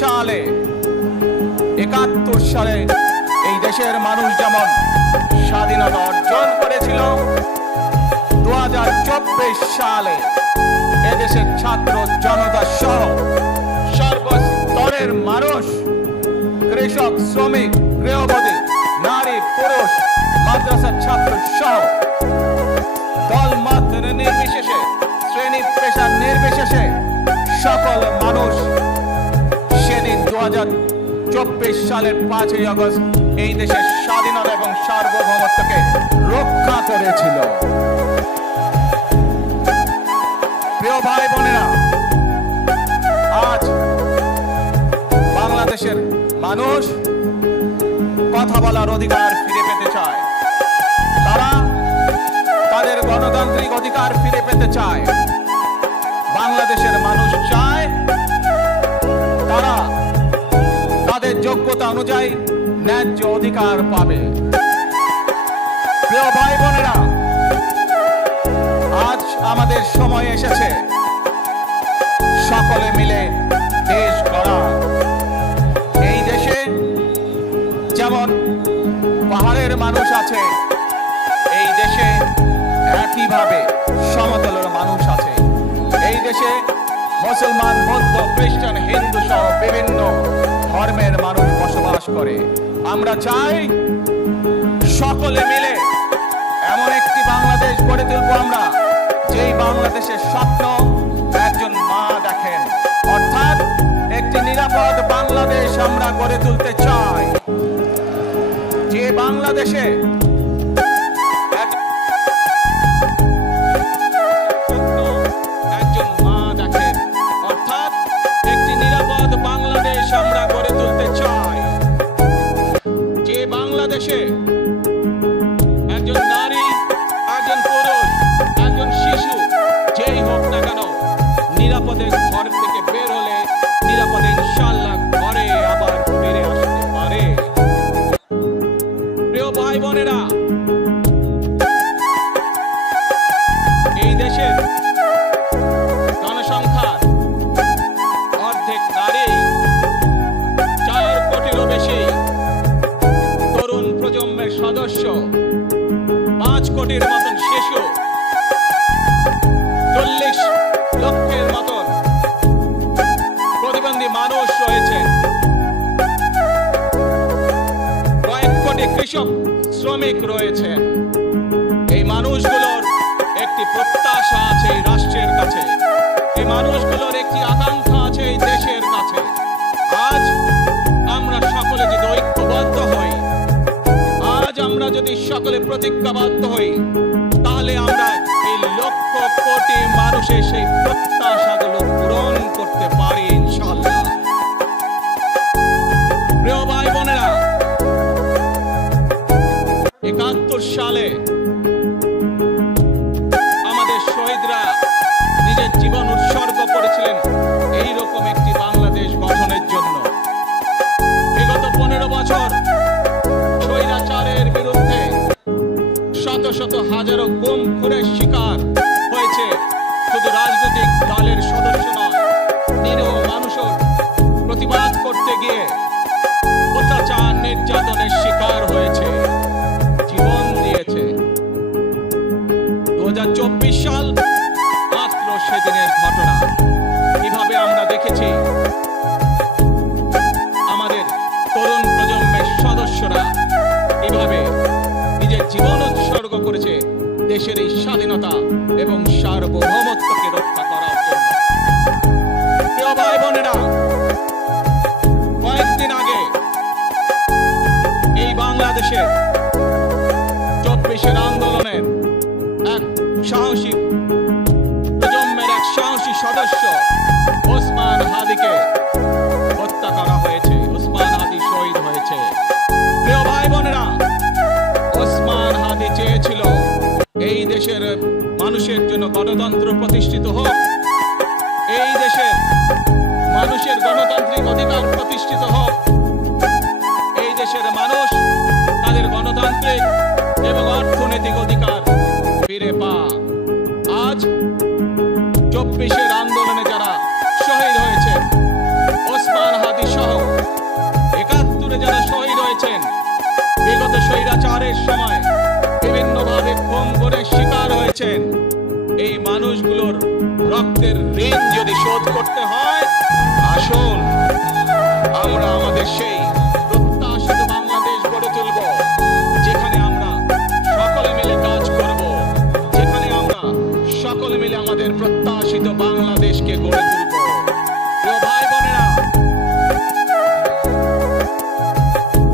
সালে ৭১ সালে এই দেশের মানুষ যেমন স্বাধীনতা অর্জন করেছিল, ২০২৪ সালে এদেশের ছাত্র জনতা সহ সর্বস্তরের মানুষ, কৃষক, শ্রমিক, গৃহবধূ, নারী, পুরুষ, মাদ্রাসার ছাত্র সহ দল মত নির্বিশেষে, শ্রেণী পেশার নির্বিশেষে সকল মানুষ সেদিন ২০২৪ সালের ৫ই আগস্ট এই দেশের স্বাধীনতা এবং সার্বভৌমত্বকে রক্ষা করেছিল। প্রিয় ভাই বোনেরা, আজ বাংলাদেশের মানুষ কথা বলার অধিকার ফিরে পেতে চায়, তারা তাদের গণতান্ত্রিক অধিকার ফিরে পেতে চায়। বাংলাদেশের মানুষ চায় তারা তাদের যোগ্যতা অনুযায়ী ন্যায্য অধিকার পাবে। প্রিয় ভাই বোনেরা, আজ আমাদের সময় এসেছে সকলে মিলে দেশ গড়া। এই দেশে যেমন পাহাড়ের মানুষ আছে, এই দেশে একইভাবে সমতলের মানুষ আছে। এই দেশে মুসলমান, বৌদ্ধ, খ্রিস্টান, হিন্দু সহ বিভিন্ন ধর্মের মানুষ বসবাস করে। আমরা চাই সকলে মিলে এমন একটি বাংলাদেশ গড়ে তুলব আমরা, যেই বাংলাদেশের স্বপ্ন একজন মা দেখেন, অর্থাৎ একটি নিরাপদ বাংলাদেশ আমরা গড়ে তুলতে চাই। যে বাংলাদেশে একজন মা দেখেন, অর্থাৎ একটি নিরাপদ বাংলাদেশ আমরা গড়ে তুলতে চাই। যে বাংলাদেশে একজন নারী, একজন পুরুষ, একজন শিশু, যেই হোক না কেন, নিরাপদে ঘর থেকে বের হলে নিরাপদে ইনশাআল্লাহ ঘরে আবার ফিরে আসতে পারে। প্রিয় ভাই বোনেরা, শ্রমিক রয়েছে। এই মানুষগুলোর একটি প্রত্যাশা আছে এই রাষ্ট্রের কাছে, এই মানুষগুলোর একটি আকাঙ্ক্ষা আছে এই দেশের কাছে। আজ আমরা সকলে যদি ঐক্যবদ্ধ হই, আজ আমরা যদি সকলে প্রতিজ্ঞাবদ্ধ হই, তাহলে আমরা এই লক্ষ কোটি মানুষের সেই প্রত্যাশাগুলো পূরণ করতে পারি ইনশাআল্লাহ। প্রিয় ভাই বোনেরা, ৭১ সালে আমাদের শহীদরা নিজের জীবন উৎসর্গ করেছিলেন এইরকম একটি বাংলাদেশ গঠনের জন্য। বিগত ১৫ বছর স্বৈরাচারের বিরুদ্ধে শত শত হাজারো গুম খুনের শিকার হয়েছে শুধু রাজনৈতিক দলের সদস্য নয়, নিরীহ মানুষও প্রতিবাদ করতে গিয়ে অত্যাচার নির্যাতনের শিকার হয়েছে, জীবন দিয়েছে। ২০২৪ সাল মাত্র সেদিনের ঘটনা। কিভাবে আমরা দেখেছি আমাদের তরুণ প্রজন্মের সদস্যরা কিভাবে নিজের জীবন উৎসর্গ করেছে দেশের এই স্বাধীনতা এবং সার্বভৌমত্বকে রক্ষা করার জন্য। প্রিয় ভাই বোনেরা, কয়েকদিন আগে এই বাংলাদেশের ২৪ আন্দোলনের এক সাহসী প্রজন্মের এক সাহসী সদস্য ওসমান হাদিকে হত্যা করা হয়েছে। ওসমান হাদি শহীদ হয়েছে। প্রিয় ভাই বোনেরা, ওসমান হাদি চেয়েছিল এই দেশের মানুষের জন্য গণতন্ত্র প্রতিষ্ঠিত হোক, এই দেশের মানুষের গণতান্ত্রিক অধিকার প্রতিষ্ঠিত হোক, এই দেশের মানুষ তাদের গণতান্ত্রিক এবং অর্থনৈতিক অধিকার ফিরে পাক। আজ ২৪ আন্দোলনে যারা শহীদ হয়েছেন, ওসমান হাদি সহ ৭১ যারা শহীদ হয়েছেন, বিগত স্বৈরাচারের সময় বিভিন্নভাবে খুন করে শিকার হয়েছেন, এই মানুষগুলোর রক্তের ঋণ যদি শোধ করতে হয়, আসুন আমরা আমাদের সেই প্রত্যাশিত বাংলাদেশ গড়ে তুলব, যেখানে আমরা সকলে মিলে কাজ করব, যেখানে আমরা সকলে মিলে আমাদের প্রত্যাশিত বাংলাদেশকে গড়ে তুলব। প্রিয় ভাই বোনেরা,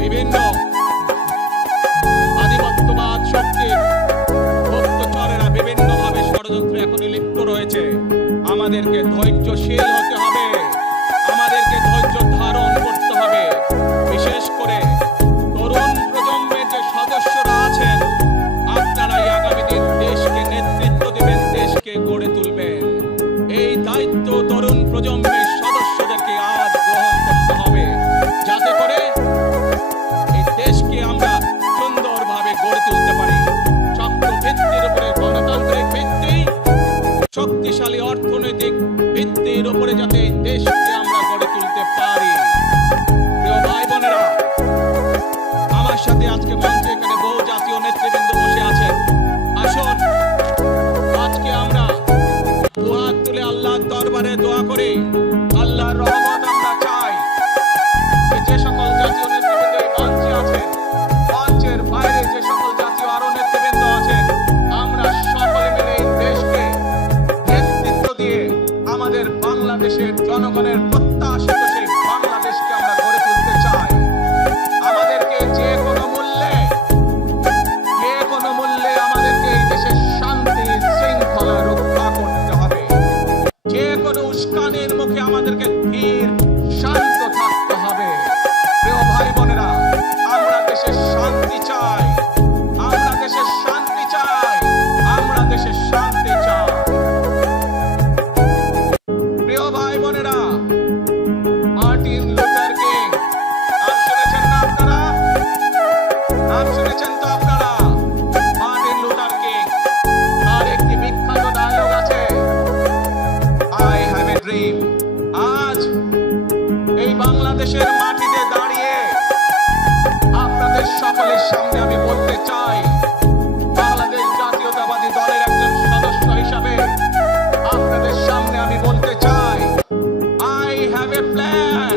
বিভিন্ন আধিপত্যবাদ শক্তির গুপ্তচরেরা বিভিন্নভাবে ষড়যন্ত্রে এখনো লিপ্ত রয়েছে। আমাদেরকে ধৈর্যশীল হতে হবে, আমাদেরকে ধৈর্য ধারণ করতে হবে। বিশেষ করে তরুণ প্রজন্মের যে সদস্যরা আছেন, আপনারাই আগামী দিন দেশকে নেতৃত্ব দিবেন, দেশকে গড়ে তুলবেন। এই দায়িত্ব তরুণ প্রজন্মের সদস্যদেরকে আজ গ্রহণ করতে হবে, যাতে করে এই দেশকে আমরা সুন্দরভাবে গড়ে তুলতে পারি। শক্ত ভিত্তির উপরে গণতান্ত্রিক ভিত্তি, শক্তিশালী অর্থনৈতিক ভিত্তির উপরে যাতে এই দেশকে আমরা গড়ে তুলতে পারি। প্রিয় ভাই বোনেরা, আমার সাথে আজকে মঞ্চে এখানে বহু জাতীয় নেতৃবৃন্দ বসে আছেন। আসুন আজকে আমরা দুহাত তুলে আল্লাহর দরবারে দোয়া করি, আল্লাহর রহমত আমরা চাই। যে সকল জাতীয় নেতৃবৃন্দ এই মঞ্চে আছেন, মঞ্চের বাইরে যে সকল জাতীয় আরো নেতৃবৃন্দ আছেন, আমরা সকলে মিলে এই দেশকে নেতৃত্ব দিয়ে আমাদের বাংলাদেশের জনগণের প্রত্যাশিত সেই বাংলাদেশকে আমরা গড়ে তুলতে চাই। আমাদেরকে যে কোনো মূল্যে আমাদেরকে এই দেশের শান্তি শৃঙ্খলা রক্ষা করতে হবে। যে কোনো উস্কানির মুখে আমাদেরকে ধীর শান্ত থাকতে হবে। প্রিয় ভাই বোনেরা, আমরা দেশের শান্তি চাই, আমরা দেশের শান্তি চাই, আমরা দেশের শান্তি চাই। প্রিয় ভাই বোনেরা, মার্টিন লুথার কিং নাম শুনেছেন না আপনারা? নাম শুনেছেন তো আপনারা? মার্টিন লুথার কিং, তার একটি বিখ্যাত ডায়লগ আছে, আই হ্যাভ এ ড্রিম। আজ এই বাংলাদেশের মাটিতে দাঁড়িয়ে আপনাদের সকলের সামনে আমি বলতে চাই, বাংলাদেশ জাতীয়তাবাদী দলের একজন সদস্য হিসাবে আপনাদের সামনে আমি বলতে চাই, I have a plan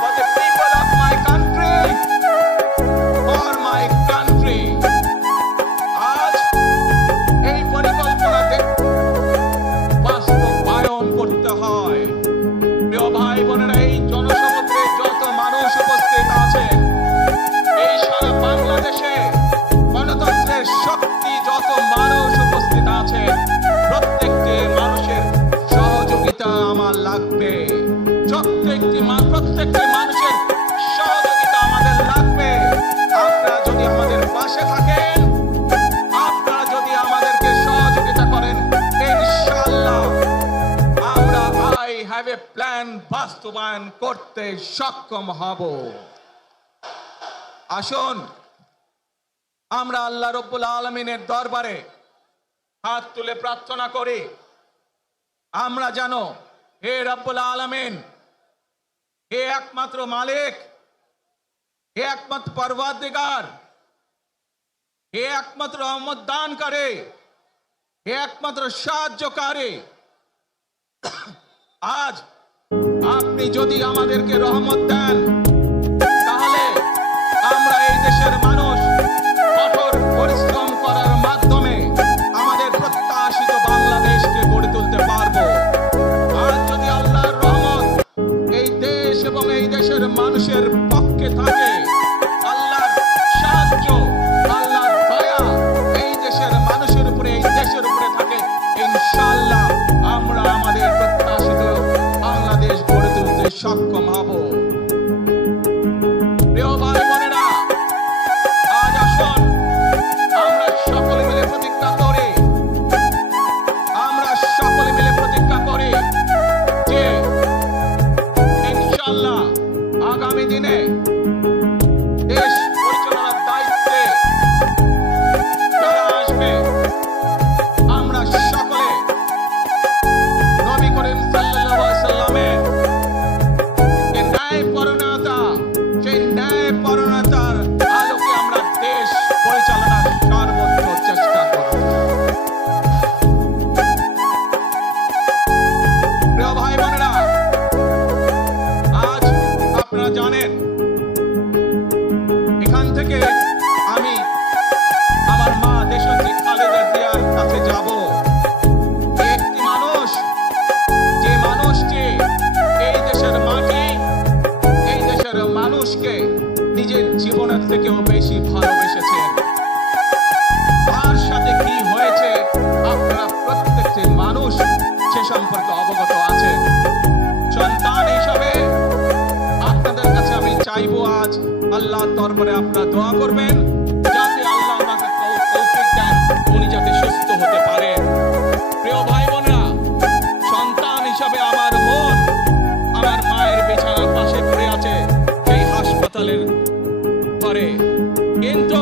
for the people of my country. 5 plan বাস্তবায়ন করতে সক্ষম হব। আসুন আমরা আল্লাহ রব্বুল আলামিনের দরবারে হাত তুলে প্রার্থনা করি, আমরা জানো হে রব্বুল আলামিন, হে একমাত্র মালিক, হে একমাত্র পরওয়ারদিগার, হে একমাত্র রহমত দানকারী, হে একমাত্র সাহায্যকারী। আজ আপনি যদি আমাদেরকে রহমত দেন, তাহলে আমরা এই দেশের মানুষ কঠোর পরিশ্রম করার মাধ্যমে আমাদের প্রত্যাশিত বাংলাদেশকে গড়ে তুলতে পারবো। আর যদি আল্লাহর রহমত এই দেশ এবং এই দেশের মানুষের পক্ষে থাকে, আল্লাহর সাহায্য, আল্লাহর দয়া এই দেশের মানুষের উপরে, এই দেশের উপরে থাকে, ইনশাআল্লাহ আমরা আমাদের প্রত্যাশিত বাংলাদেশ গড়ে তুলতে সক্ষম হব। প্রিয় ভাই বোনেরা, আজ আসুন আমরা সকলে মিলে প্রতিজ্ঞা করি, আমরা সকলে মিলে প্রতিজ্ঞা করি যে ইনশাআল্লাহ আগামী দিনে দেশ পরিচালনার দায়িত্বে যারা আসবে, আমরা সকলে নবী করিম সাল্লাল্লাহু আলাইহি সাল্লামের যে ন্যায়পরায়ণতা, সেই ন্যায়পরায়ণতার আলোকে আমরা দেশ পরিচালনার সর্বোচ্চ চেষ্টা করব। প্রিয় ভাই বোনেরা, আজ আপনারা জানেন এখান থেকে আমি আমার মা দেশনেত্রী খালেদা জিয়ার কাছে যাব। একটি মানুষ, যে মানুষটি এই দেশের মাটি, এই দেশের মানুষকে নিজের জীবনের থেকেও বেশি ভালোবেসেছেন। তার সাথে কি হয়েছে আপনারা প্রত্যেকটি মানুষ সে সম্পর্কে অবগত আছেন। সন্তান হিসাবে আপনাদের কাছে আমি চাইবো আজ আল্লাহর দরবারে আপনারা দোয়া করবেন, যাতে আল্লাহ ওনাকে তৌফিক দেন, উনি যাতে সুস্থ হতে পারেন। প্রিয় ভাই বোনেরা, সন্তান হিসাবে আমার মন আমার মায়ের বিছানার পাশে পড়ে আছে সেই হাসপাতালের ঘরে, কিন্তু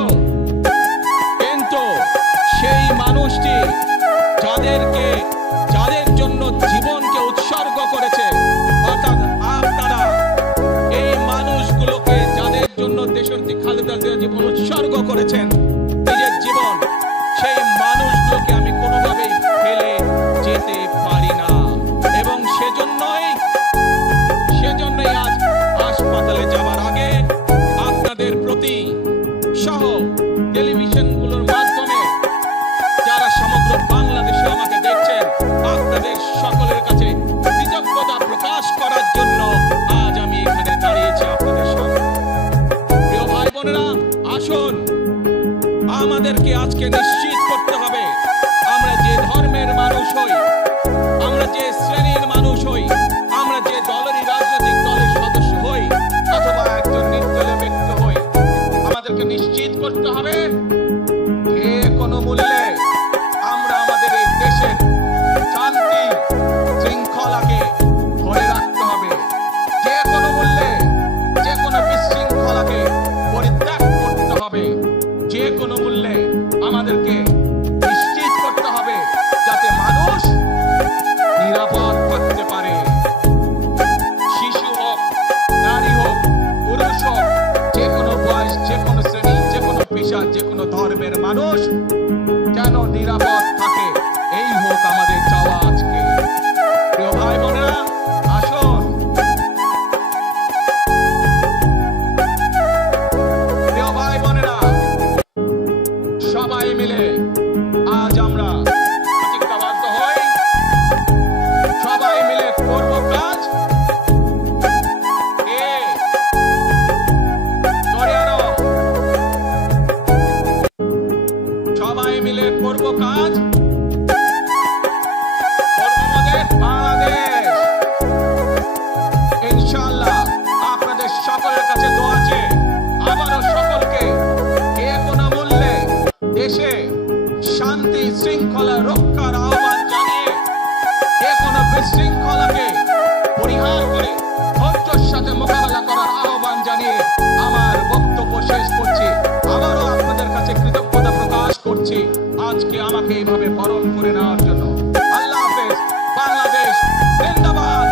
সেই মানুষটি যাদের জন্য জীবনকে উৎসর্গ করেছে, অর্থাৎ আপনারা এই মানুষগুলোকে যাদের জন্য দেশনেত্রী খালেদা জিয়া জীবন উৎসর্গ করেছেন, নিজের জীবন, সেই মানুষগুলোকে আমি কোনোভাবেই ফেলে যেতে পারি না। এবং সেজন্যই আজ হাসপাতালে যাওয়ার আগে আপনাদের প্রতি সহ টেলিভিশনগুলোর মাধ্যমে যারা সমগ্র বাংলাদেশে আমাকে দেখছেন, আপনাদের সকলের কাছে কৃতজ্ঞতা প্রকাশ করার জন্য আজ আমি এখানে দাঁড়িয়েছি আপনাদের সামনে। প্রিয় ভাই বোনেরা, আসুন আমাদেরকে আজকে নিশ্চিত করতে হবে, আমরা যে ধর্মের মানুষ হই, আমরা যে শ্রেণীর মানুষ হই, আমরা যে দলেরই রাজনৈতিক দলের সদস্য হই অথবা একজন নির্দলীয় ব্যক্তি হই, আমাদেরকে নিশ্চিত করতে হবে যে কোনো মূল্যে আমরা আমাদের এই দেশের শান্তি শৃঙ্খলাকে ধরে রাখতে হবে। যে কোনো মূল্যে যে কোনো বিশৃঙ্খলাকে পরিত্যাগ করতে হবে। যে কোনো মূল্যে আমাদেরকে আজকে আমাকে এইভাবে বরণ করে নেওয়ার জন্য। আল্লাহ হাফেজ। বাংলাদেশ জিন্দাবাদ।